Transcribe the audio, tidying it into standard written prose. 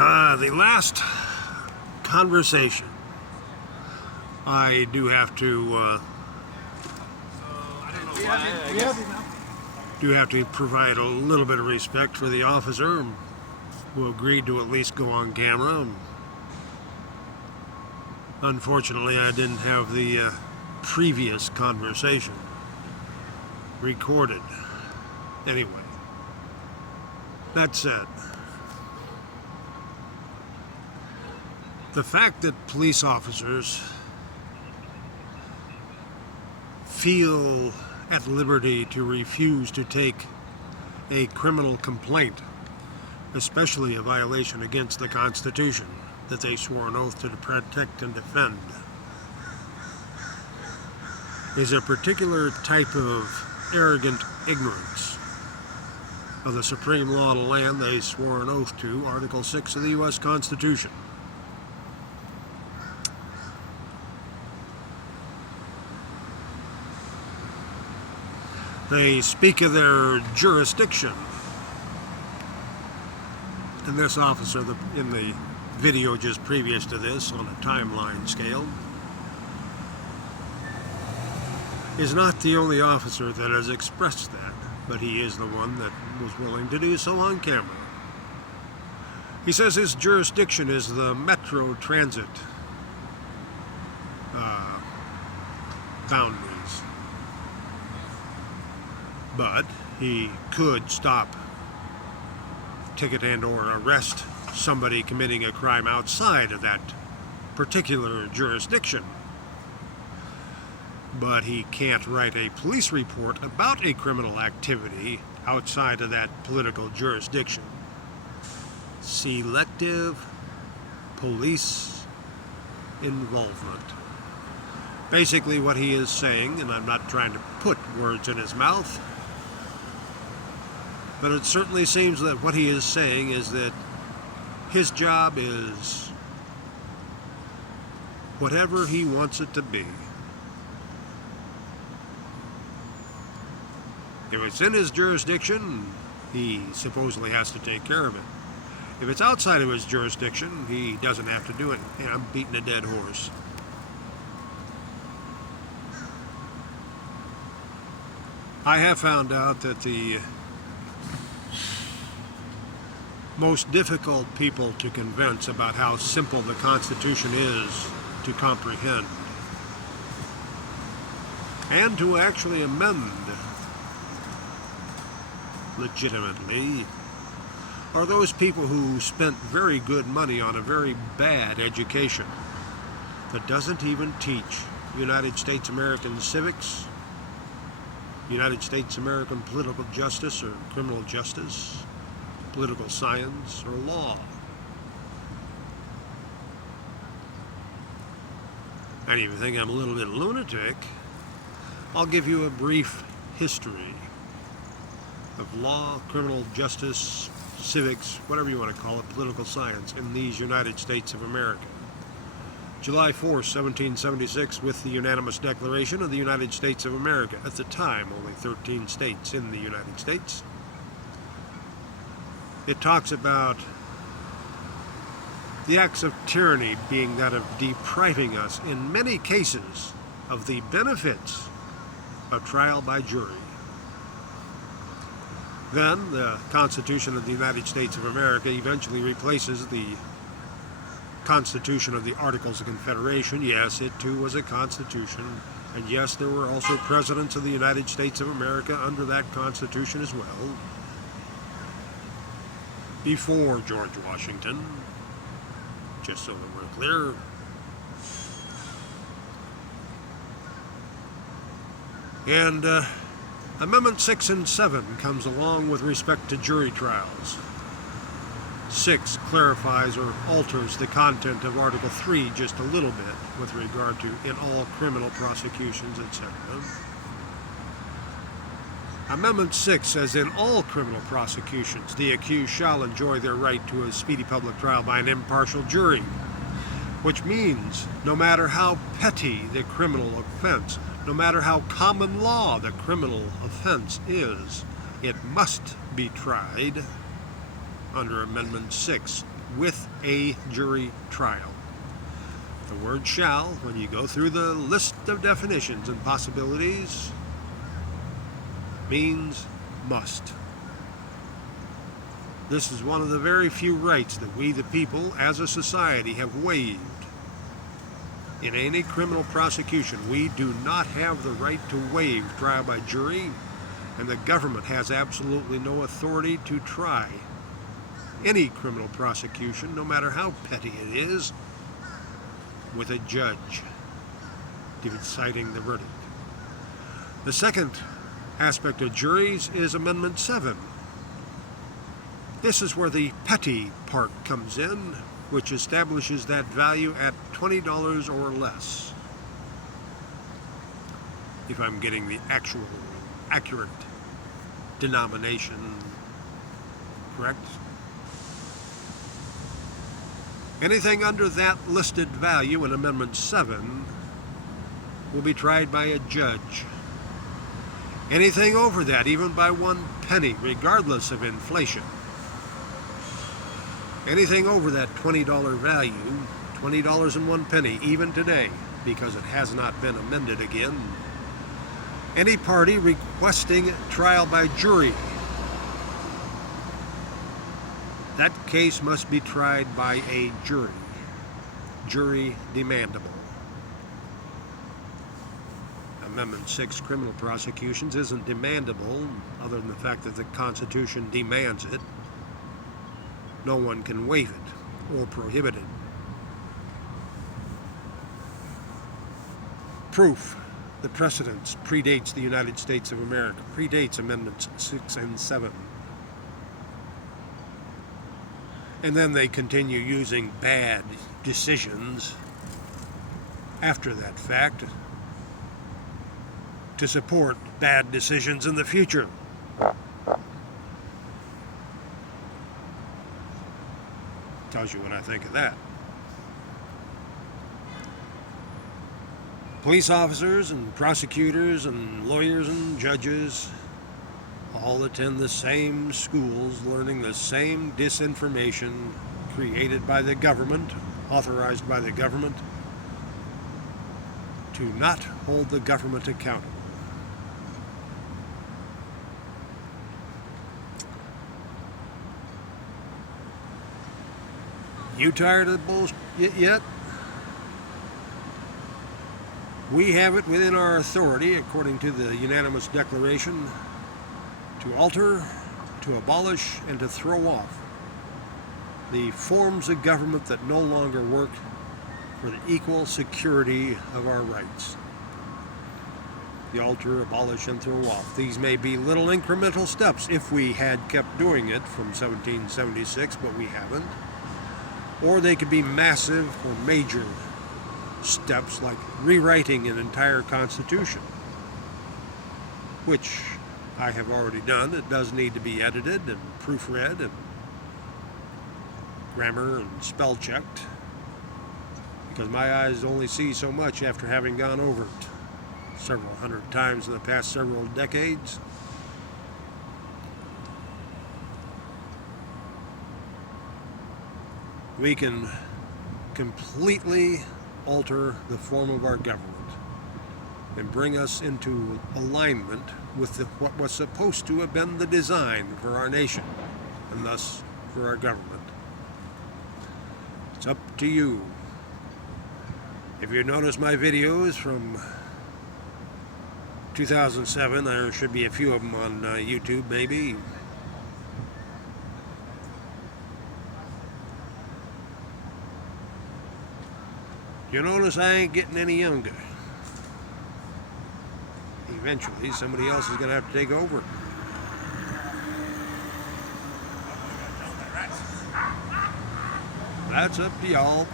The last conversation, I do have to provide a little bit of respect for the officer who agreed to at least go on camera. Unfortunately, I didn't have the previous conversation recorded. Anyway, that said, the fact that police officers feel at liberty to refuse to take a criminal complaint, especially a violation against the Constitution that they swore an oath to protect and defend, is a particular type of arrogant ignorance of the supreme law of the land they swore an oath to, Article 6 of the U.S. Constitution. They speak of their jurisdiction. And this officer, in the video just previous to this, on a timeline scale, is not the only officer that has expressed that, but he is the one that was willing to do so on camera. He says his jurisdiction is the Metro Transit boundaries. But he could stop, ticket and or arrest somebody committing a crime outside of that particular jurisdiction. But he can't write a police report about a criminal activity outside of that political jurisdiction. Selective police involvement. Basically what he is saying, and I'm not trying to put words in his mouth, but it certainly seems that what he is saying is that his job is whatever he wants it to be. If it's in his jurisdiction, he supposedly has to take care of it. If it's outside of his jurisdiction, he doesn't have to do it. And I'm beating a dead horse. I have found out that the most difficult people to convince about how simple the Constitution is to comprehend and to actually amend legitimately are those people who spent very good money on a very bad education that doesn't even teach United States American civics, United States American political justice or criminal justice, political science, or law. And if you think I'm a little bit lunatic, I'll give you a brief history of law, criminal justice, civics, whatever you want to call it, political science in these United States of America. July 4, 1776, with the unanimous declaration of the United States of America. At the time, only 13 states in the United States. It talks about the acts of tyranny being that of depriving us, in many cases, of the benefits of trial by jury. Then, the Constitution of the United States of America eventually replaces the Constitution of the Articles of Confederation. Yes, it too was a constitution. And yes, there were also presidents of the United States of America under that Constitution as well. Before George Washington, just so that we're clear. And Amendment 6 and 7 comes along with respect to jury trials. 6 clarifies or alters the content of Article 3 just a little bit with regard to in all criminal prosecutions, etc. Amendment 6 says, in all criminal prosecutions, the accused shall enjoy their right to a speedy public trial by an impartial jury, which means no matter how petty the criminal offense, no matter how common law the criminal offense is, it must be tried under Amendment 6 with a jury trial. The word shall, when you go through the list of definitions and possibilities, means must. This is one of the very few rights that we the people as a society have waived. In any criminal prosecution, we do not have the right to waive trial by jury, and the government has absolutely no authority to try any criminal prosecution, no matter how petty it is, with a judge deciding the verdict. The second aspect of juries is Amendment 7. This is where the petty part comes in, which establishes that value at $20 or less. If I'm getting the actual, accurate denomination correct. Anything under that listed value in Amendment 7 will be tried by a judge. Anything over that, even by 1 penny, regardless of inflation, anything over that $20 value, $20 and 1 penny, even today, because it has not been amended again, any party requesting trial by jury, that case must be tried by a jury. Jury demandable. Amendment 6, criminal prosecutions, isn't demandable, other than the fact that the Constitution demands it. No one can waive it or prohibit it. Proof. The precedence predates the United States of America, predates Amendments 6 and 7. And then they continue using bad decisions after that fact to support bad decisions in the future. Tells you what I think of that. Police officers and prosecutors and lawyers and judges all attend the same schools, learning the same disinformation created by the government, authorized by the government, to not hold the government accountable. You tired of the bullshit yet? We have it within our authority, according to the unanimous declaration, to alter, to abolish, and to throw off the forms of government that no longer work for the equal security of our rights. The alter, abolish, and throw off. These may be little incremental steps if we had kept doing it from 1776, but we haven't. Or they could be massive or major steps like rewriting an entire constitution, which I have already done. It does need to be edited and proofread and grammar and spell checked, because my eyes only see so much after having gone over it several hundred times in the past several decades. We can completely alter the form of our government and bring us into alignment with what was supposed to have been the design for our nation, and thus for our government. It's up to you. If you notice my videos from 2007, there should be a few of them on YouTube maybe. You notice I ain't getting any younger. Eventually, somebody else is going to have to take over. That's up to y'all.